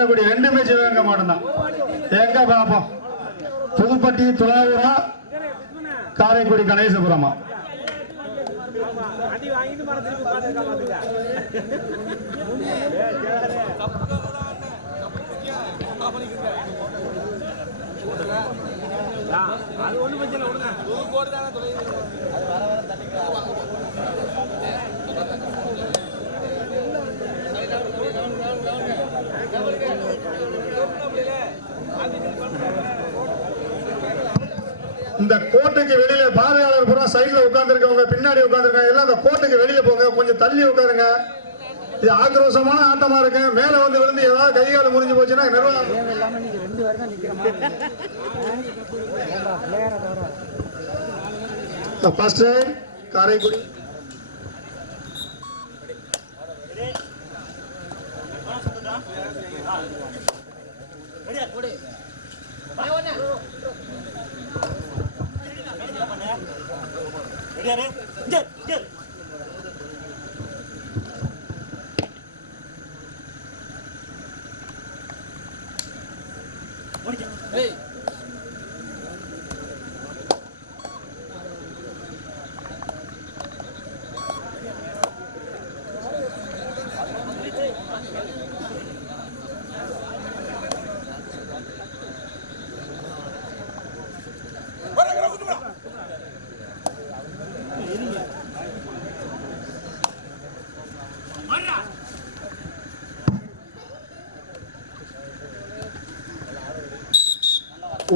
ரெண்டுமே சிவகங்கை மாவட்டம் தான். எங்க பாப்போம் புதுப்பட்டி துளாவூரா காரைக்குடி கணேசபுரமா? இந்த கோட்டைக்கு வெளியில பார்வையாளர் பூரா சைட்ல உட்கார்ந்துருக்கவங்க, பின்னாடி உட்கார்ந்துருக்காங்க, எல்லாம் அந்த கோட்டைக்கு வெளியில போங்க, கொஞ்சம் தள்ளி உட்காருங்க. இது ஆக்ரோஷமான ஆட்டமா இருக்கு. மேல வந்து விழுந்து ஏதாவது கைகால முடிஞ்சு போச்சுன்னா நிர்வாகம் first Karaikudi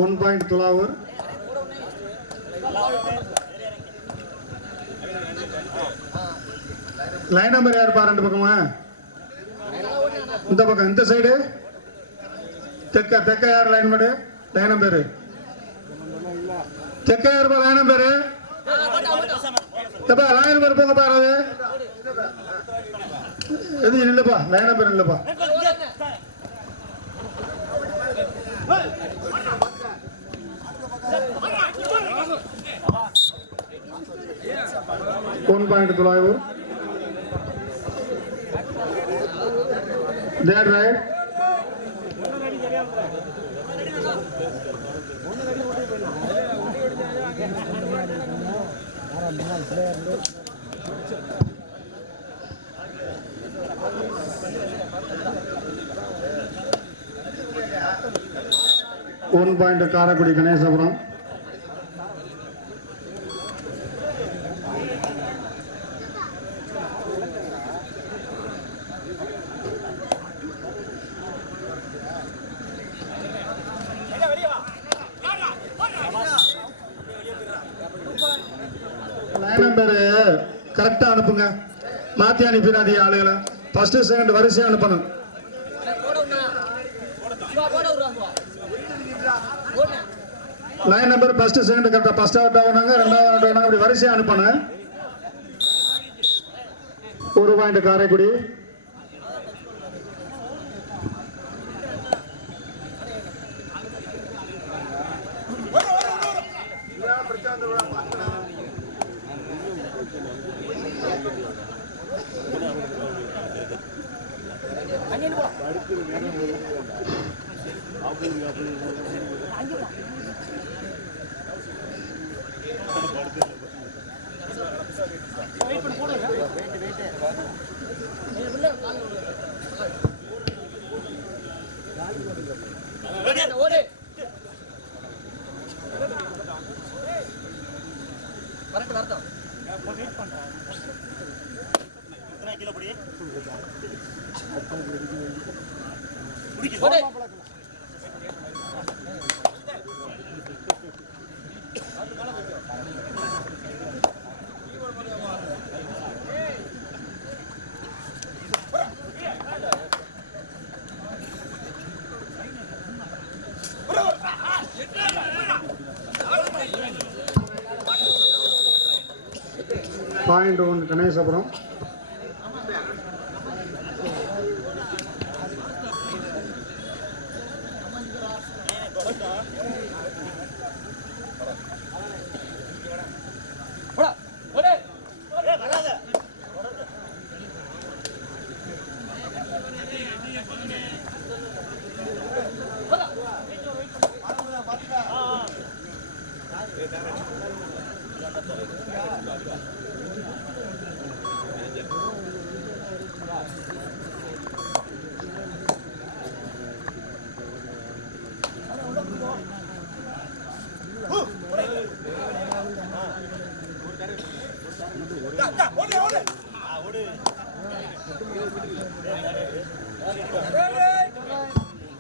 one point Thulavur. Line number யார் பா? ரெண்டு பக்கமா? இந்த பக்கம் இந்த சைடு தெக்க யார் லைன் நம்பர்? லைன் நம்பர் தெக்க யார் பா? லைன் நம்பர் லைன் நம்பர் போங்க பாரு. எது இல்லப்பா, லைன் நம்பர் இல்லப்பா. One point Thulavur. That right? One point Karaikudi Ganesapuram. Line number கரெக்டா அனுப்புங்க, மாத்தி அனுப்பினாதீங்க ஆளுகளை. ஃபர்ஸ்ட் செகண்ட் வரிசையா அனுப்பணும். லைன் நம்பர் ஃபர்ஸ்ட் செகண்ட் கரெக்டா, ஃபர்ஸ்ட் அவுட் ஆகுனாங்க, ரெண்டாவது அவுட் ஆகுனாங்க, அப்படி வரிசையா அனுப்பணும். ஒரு point Karaikudi. Point one Ganesapuram.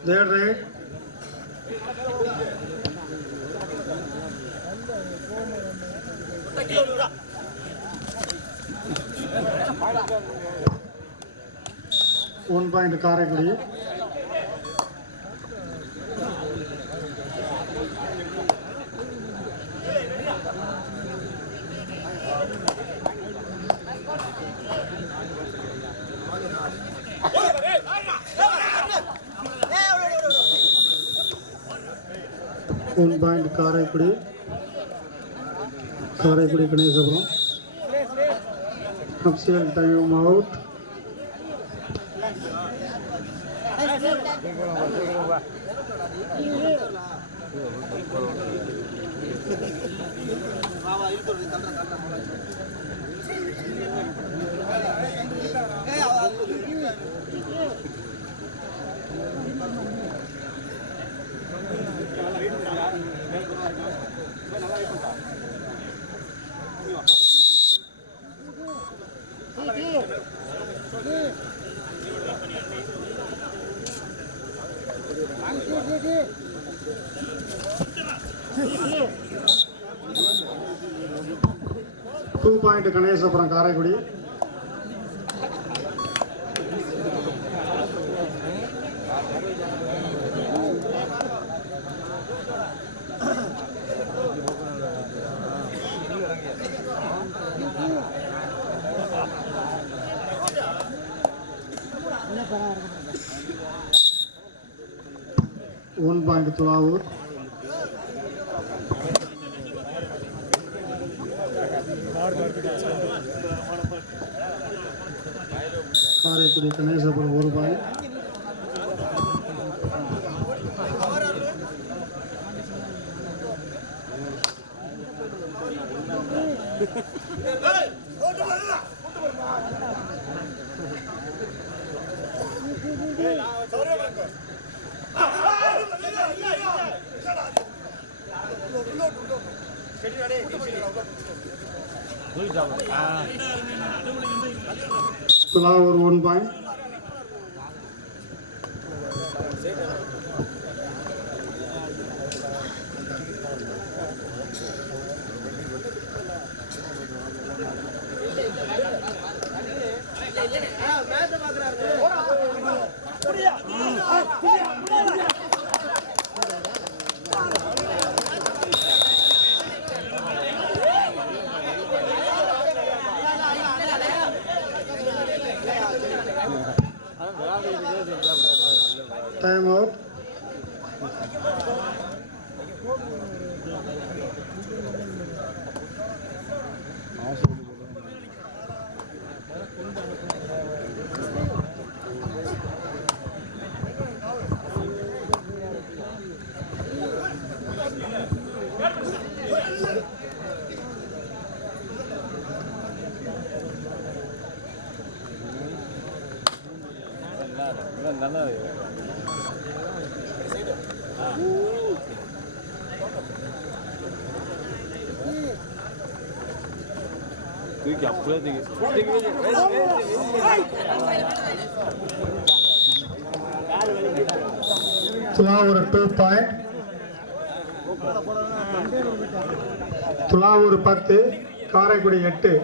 Third right. One point Karaikudi. One point Karaikudi. Karaikudi Ganesapuram. Upside time out. Two point Ganesapuram Karaikudi. One point Thulavur. Karaikudi Ganesapuram 1 point. Thulavur 1 point. Time out. Thulavur 2 point. Thulavur 10, Karaikudi 8.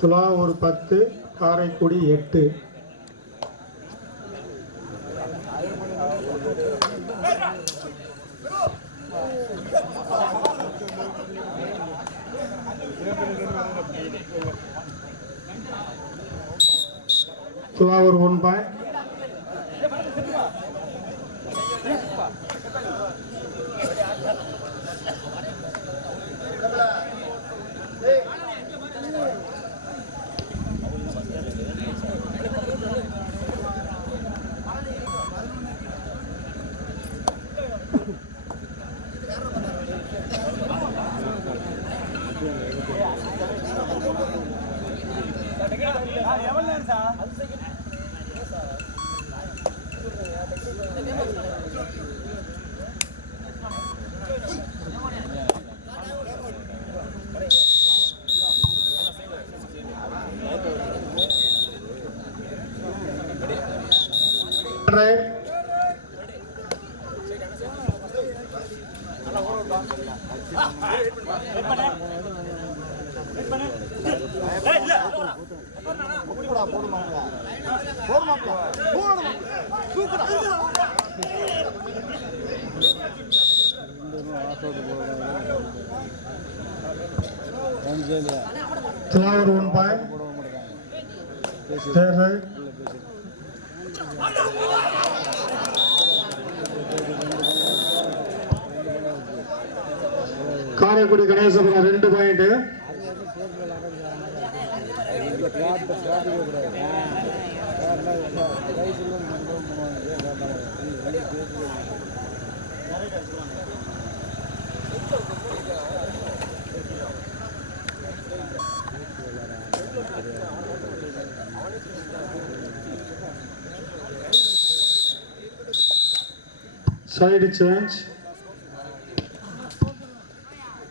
Thulavur 10, Karaikudi 8. Thulavur 1 point. Flower 1 point. Third right. Karaikudi Ganesapuram 2 point. Side change.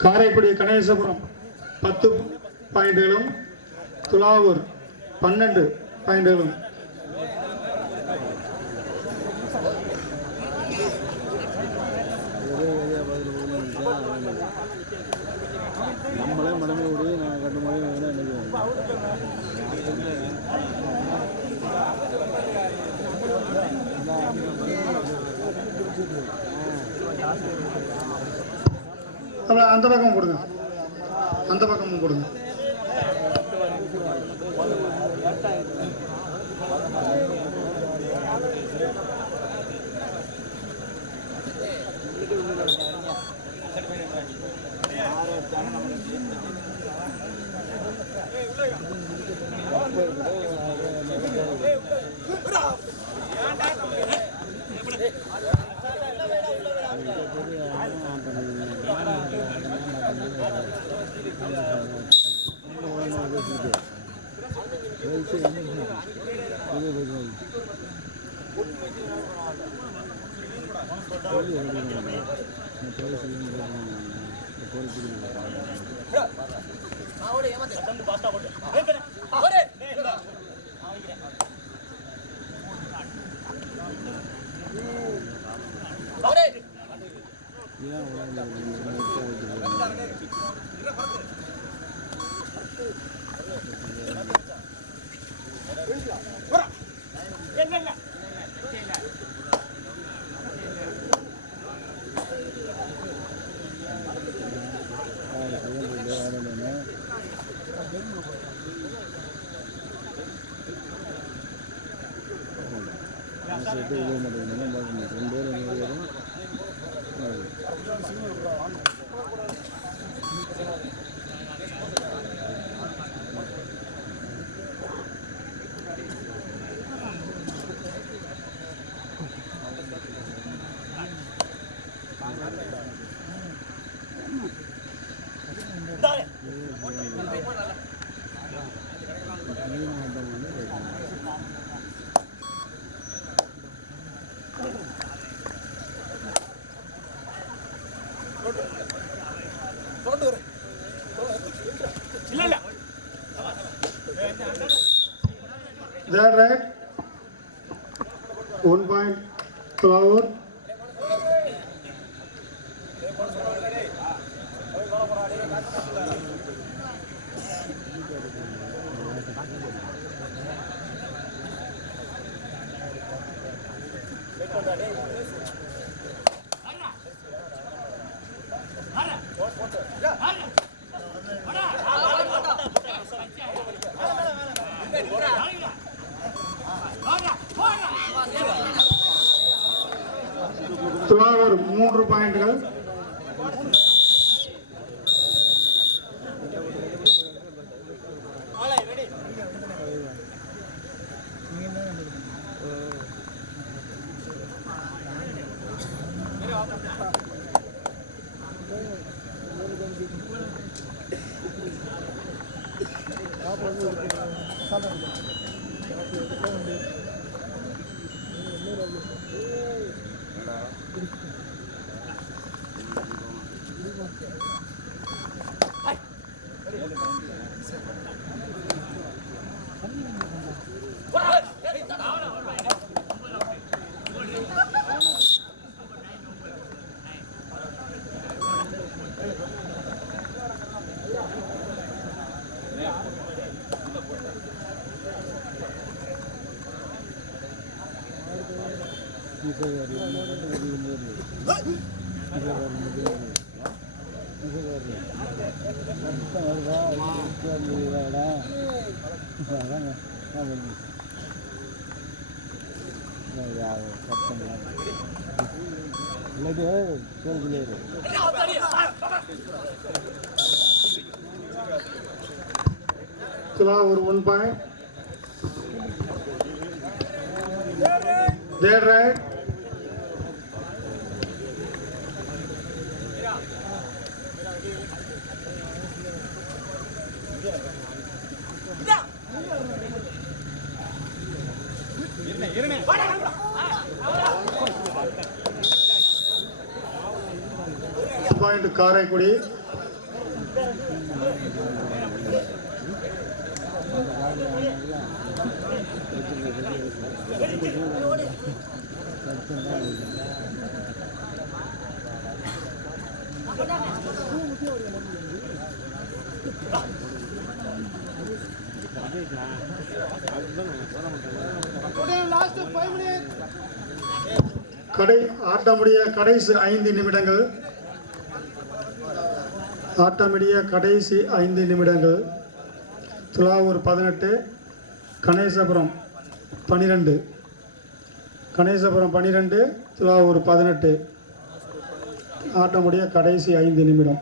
Karaikudi Ganesapuram 10 பாயிண்ட்களும் துலாவூர் 12 பாயிண்ட்களும். நம்மளே மடமே விடு நான் கட்டு மொழி அந்த பக்கம் கொடுங்க, அந்த பக்கமும் கொடுங்க. That right? 1 point Flower. Tulavur 3 பாயிண்ட்கள். ஒரு 1 point. Dead right. Point Karaikudi. ஆட்டமுடைய கடைசி 5 நிமிடங்கள். ஆட்டமுடைய கடைசி 5 நிமிடங்கள். துலாவூர் 18, கணேசபுரம் 12. கணேசபுரம் 12, துலாவூர் 18. ஆட்டமுடைய கடைசி 5 நிமிடம்.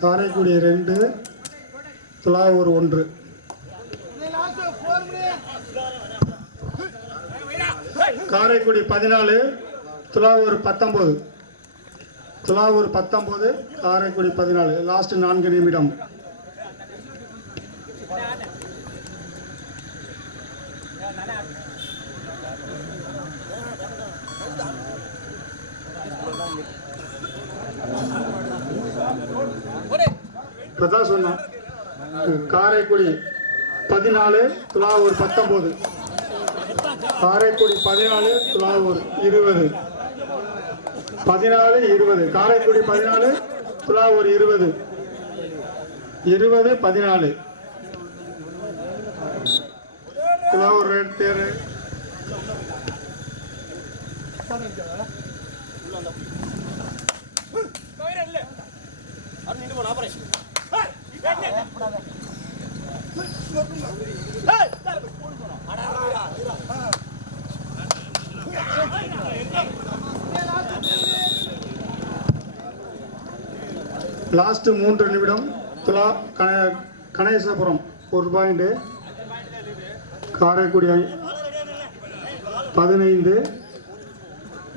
காரைக்குடி 2, துலாவூர் 1. காரைக்குடி 14, துலாவூர் 19. துலாவூர் 19, காரைக்குடி 14. லாஸ்ட் 4 நிமிடம். இப்பதான் சொன்னோம். காரைக்குடி 14, துலாவூர் 19. காரைக்குடி 14, துலாவூர் 20. 14, 20. காரைக்குடி 14, துலாவூர் 20. 20, 14. துலாவூர் ரெட் தேர். லாஸ்ட் 3 நிமிடம். கணேசபுரம் 1 பாயிண்ட். காரைக்குடி 15,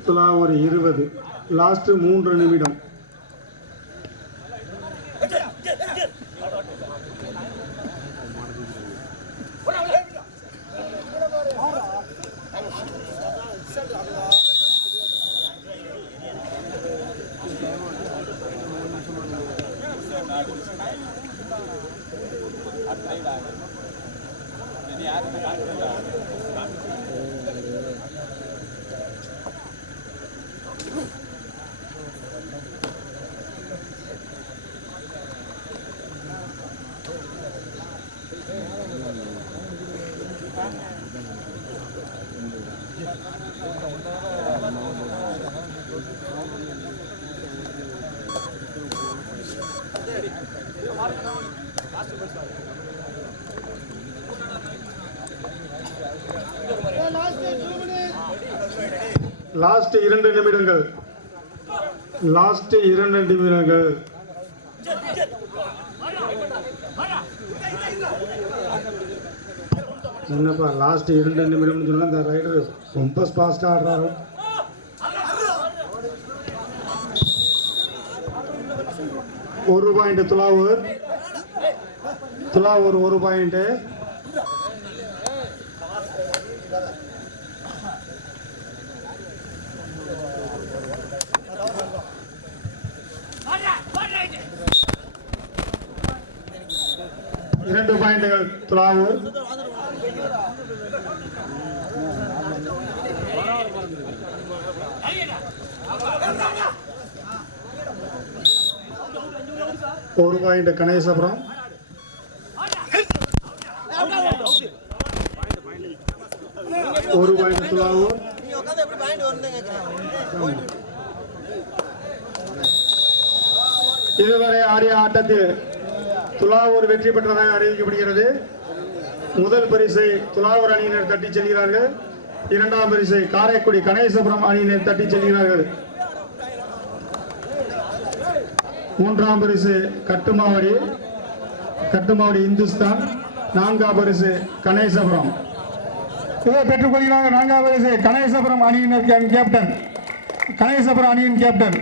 துலாவூர் 20. லாஸ்ட் 3 நிமிடம். லாஸ்ட் 2 நிமிடங்கள். லாஸ்ட் 2 நிமிடங்கள். என்னப்பா லாஸ்ட் 2 நிமிடம்னு சொன்னா இந்த ரைடர் ரொம்ப ஃபாஸ்டா ஆடுறாரு. ஒரு பாயிண்ட் துலாவூர் 1 பாயிண்ட். இரண்டு பாயிண்டுகள் துலாவூர். ஒரு பாயிண்ட் கணேசபுரம். ஒரு பாயிண்ட் துலாவூர். இதுவரை ஆடிய ஆட்டத்தில் துலாவூர் வெற்றி பெற்றதாக அறிவிக்கப்படுகிறது. முதல் பரிசை துலாவூர் அணியினர் தட்டிச் செல்கிறார்கள். இரண்டாம் பரிசை காரைக்குடி கணேசபுரம் அணியினர் தட்டிச் செல்கிறார்கள். மூன்றாம் பரிசு கட்டுமாவடி இந்துஸ்தான். நான்காம் பரிசு கணேசபுரம். இதை பெற்றுக் கொள்கிறார்கள். நான்காம் பரிசு கணேசபுரம் அணியினர் கேப்டன், கணேசபுரம் அணியின் கேப்டன்.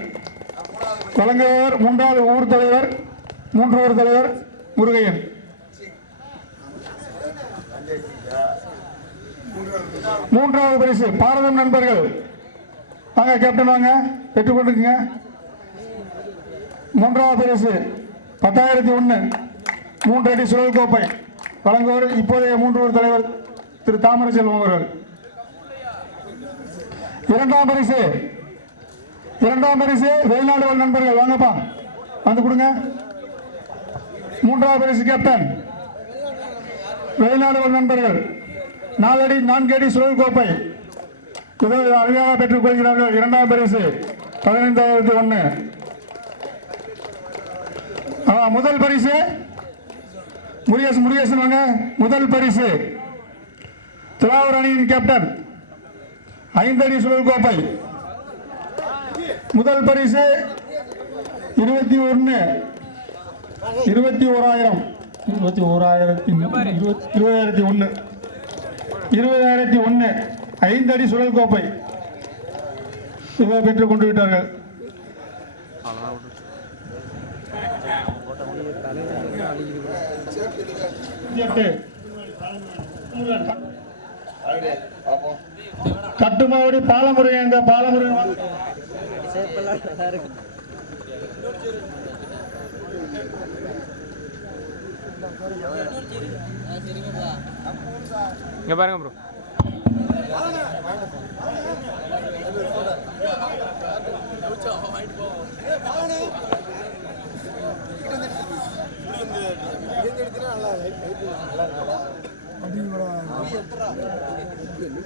வழங்குபவர் மூன்றாவது ஊர் தலைவர், மூன்றாவது தலைவர் முருகையன். மூன்றாவது பரிசு பாரதம் நண்பர்கள். வாங்க கேப்டன், வாங்க பெற்றுக் கொண்டிருக்குங்க. மூன்றாவது பரிசு 10,001 3 அடி சுழல் கோப்பை. வழங்குவோர் இப்போதைய மூன்றாவது தலைவர் திரு தாமரசெல்வம் அவர்கள். இரண்டாம் பரிசு வெளிநாடு வாழ் நண்பர்கள். வாங்கப்பா வந்து கொடுங்க. மூன்றாவது பரிசு கேப்டன் வெளிநாடு வாழ் நண்பர்கள். 4 அடி சுழல் கோப்பை அருமையாக பெற்றுக் கொள்கிறார்கள். இரண்டாம் பரிசு 15,001. முதல் பரிசு முருகேசன் வாங்க. முதல் பரிசு துலாவூர் அணியின் கேப்டன் 5 அடி சுழல் கோப்பை. முதல் பரிசு 21,000 5 அடி சுழல் கோப்பை இதை பெற்றுக் கொண்டு விட்டார்கள். கட்டுமாவடி பாலமுருகன். இங்க பாருங்க ப்ரோ.